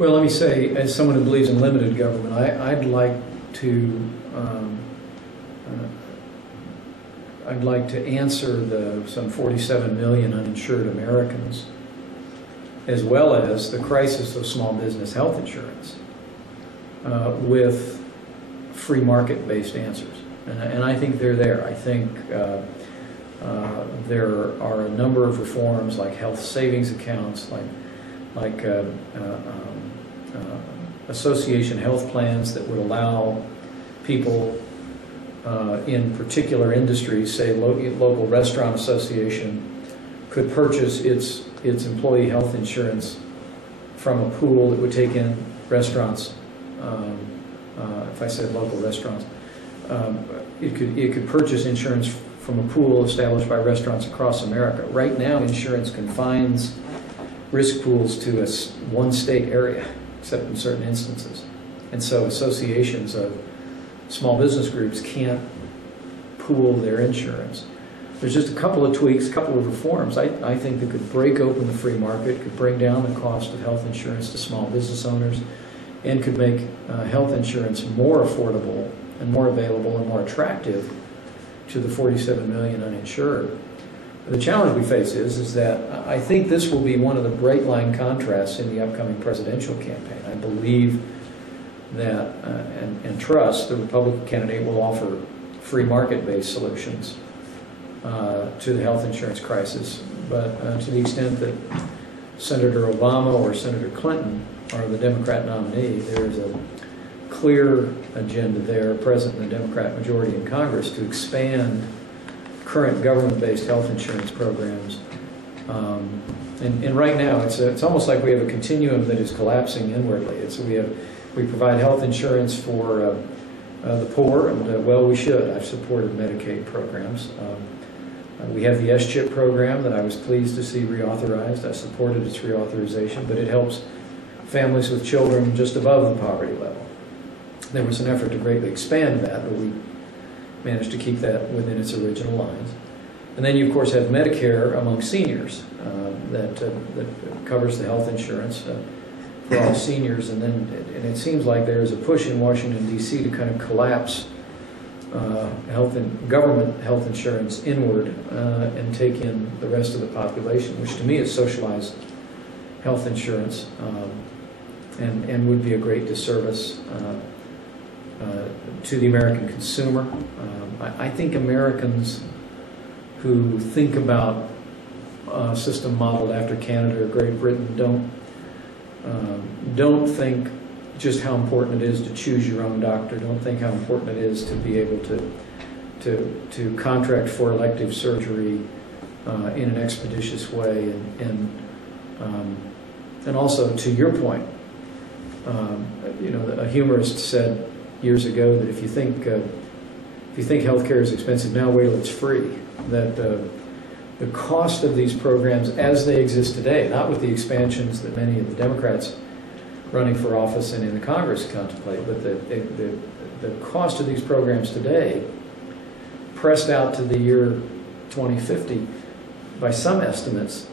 Well, let me say, as someone who believes in limited government, I'd like to answer the some 47 million uninsured Americans, as well as the crisis of small business health insurance, with free market-based answers. And I think they're there. I think there are a number of reforms like health savings accounts, like association health plans that would allow people in particular industries, say local restaurant association, could purchase its employee health insurance from a pool that would take in restaurants. If I said local restaurants, it could purchase insurance from a pool established by restaurants across America. Right now, insurance confines risk pools to one state area, except in certain instances. And so associations of small business groups can't pool their insurance. There's just a couple of tweaks, a couple of reforms I think that could break open the free market, could bring down the cost of health insurance to small business owners, and could make health insurance more affordable and more available and more attractive to the 47 million uninsured. The challenge we face is that I think this will be one of the bright line contrasts in the upcoming presidential campaign. I believe that and trust the Republican candidate will offer free market-based solutions to the health insurance crisis. But to the extent that Senator Obama or Senator Clinton are the Democrat nominee, there's a clear agenda there present in the Democrat majority in Congress to expand current government-based health insurance programs. And right now, it's almost like we have a continuum that is collapsing inwardly. We provide health insurance for the poor, and well, we should. I've supported Medicaid programs. We have the S-CHIP program that I was pleased to see reauthorized. I supported its reauthorization, but it helps families with children just above the poverty level. There was an effort to greatly expand that, but we managed to keep that within its original lines. And then you, of course, have Medicare among seniors that covers the health insurance for all seniors. And it seems like there's a push in Washington, D.C. to kind of collapse government health insurance inward and take in the rest of the population, which to me is socialized health insurance and would be a great disservice to the American consumer. I think Americans who think about a system modeled after Canada or Great Britain don't think just how important it is to choose your own doctor, don't think how important it is to be able to contract for elective surgery in an expeditious way, and also, to your point, a humorist said years ago that if you think healthcare is expensive now, wait till it's free. That the cost of these programs as they exist today, not with the expansions that many of the Democrats running for office and in the Congress contemplate, but the cost of these programs today, pressed out to the year 2050, by some estimates,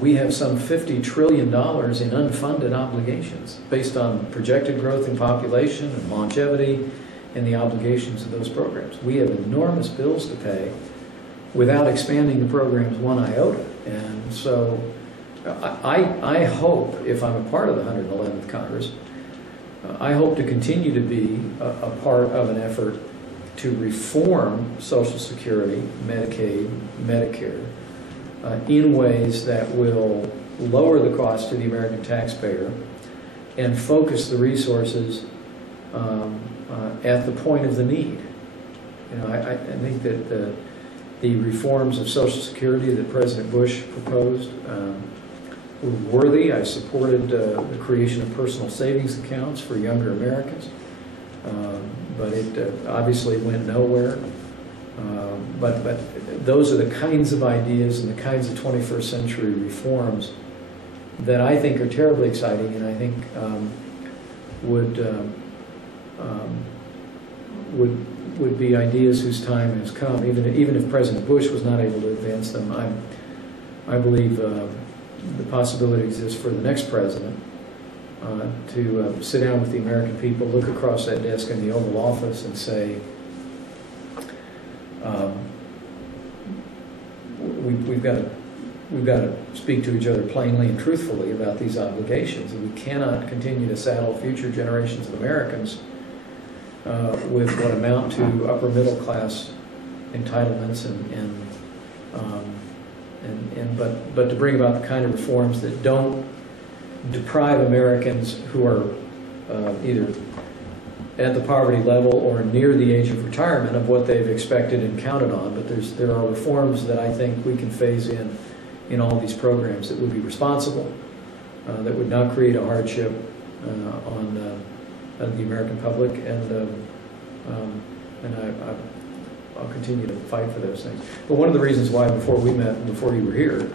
we have some $50 trillion in unfunded obligations based on projected growth in population and longevity and the obligations of those programs. We have enormous bills to pay without expanding the programs one iota. And so I hope, if I'm a part of the 111th Congress, I hope to continue to be a part of an effort to reform Social Security, Medicaid, Medicare, in ways that will lower the cost to the American taxpayer and focus the resources at the point of the need. I think that the reforms of Social Security that President Bush proposed were worthy. I supported the creation of personal savings accounts for younger Americans, but it obviously went nowhere. But those are the kinds of ideas and the kinds of 21st century reforms that I think are terribly exciting, and I think would be ideas whose time has come. Even if President Bush was not able to advance them, I believe the possibility exists for the next president to sit down with the American people, look across that desk in the Oval Office and say, we've got to speak to each other plainly and truthfully about these obligations, and we cannot continue to saddle future generations of Americans with what amount to upper middle class entitlements but to bring about the kind of reforms that don't deprive Americans who are either at the poverty level or near the age of retirement of what they've expected and counted on. But there are reforms that I think we can phase in all these programs that would be responsible, that would not create a hardship on the American public, and I'll continue to fight for those things. But one of the reasons why, before we met, before you were here,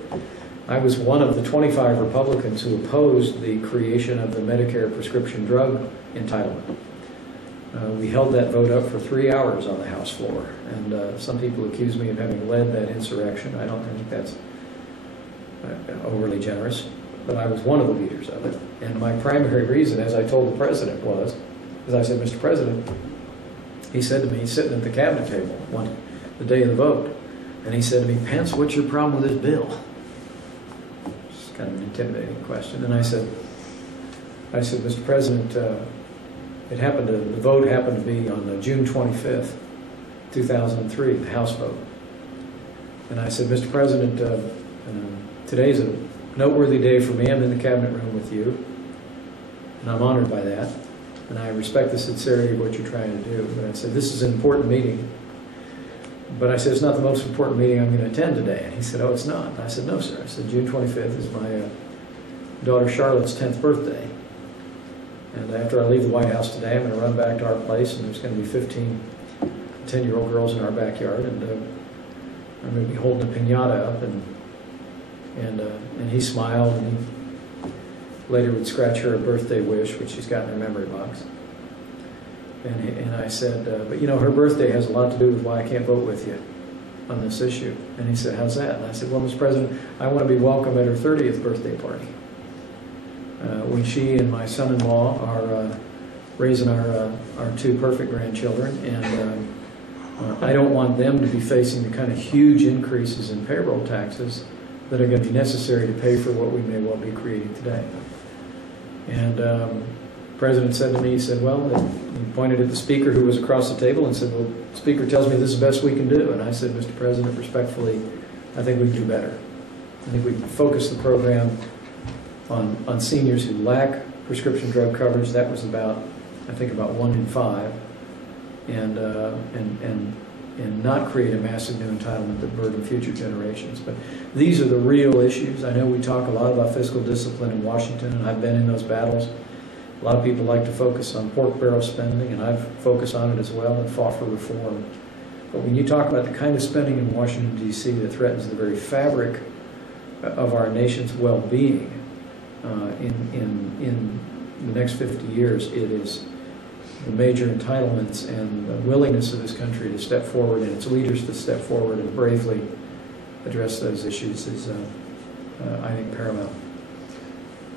I was one of the 25 Republicans who opposed the creation of the Medicare prescription drug entitlement. We held that vote up for 3 hours on the House floor, and some people accuse me of having led that insurrection. I don't think that's overly generous, but I was one of the leaders of it. And my primary reason, as I told the President, was, as I said, Mr. President, he said to me, he's sitting at the cabinet table the day of the vote, and he said to me, "Pence, what's your problem with this bill?" It's kind of an intimidating question. And I said, Mr. President, the vote happened to be on June 25th, 2003, the House vote. And I said, Mr. President, today's a noteworthy day for me. I'm in the cabinet room with you, and I'm honored by that. And I respect the sincerity of what you're trying to do. But I said, this is an important meeting. But I said, it's not the most important meeting I'm going to attend today. And he said, oh, it's not. And I said, no, sir. I said, June 25th is my daughter Charlotte's 10th birthday. And after I leave the White House today, I'm going to run back to our place, and there's going to be 15 10-year-old girls in our backyard, and I'm going to be holding a piñata up, and he smiled, and he later would scratch her a birthday wish, which she's got in her memory box. And I said, but you know, her birthday has a lot to do with why I can't vote with you on this issue. And he said, how's that? And I said, well, Mr. President, I want to be welcome at her 30th birthday party, when she and my son-in-law are raising our two perfect grandchildren, and I don't want them to be facing the kind of huge increases in payroll taxes that are going to be necessary to pay for what we may well be creating today. And the President said to me, he said, well, he pointed at the Speaker, who was across the table, and said, well, the Speaker tells me this is the best we can do. And I said, Mr. President, respectfully, I think we can do better. I think we can focus the program on seniors who lack prescription drug coverage. That was about 1 in 5, and not create a massive new entitlement that burden future generations. But these are the real issues. I know we talk a lot about fiscal discipline in Washington, and I've been in those battles. A lot of people like to focus on pork barrel spending, and I've focused on it as well and fought for reform. But when you talk about the kind of spending in Washington, D.C. that threatens the very fabric of our nation's well-being in the next 50 years, it is the major entitlements and the willingness of this country to step forward and its leaders to step forward and bravely address those issues is, I think, paramount.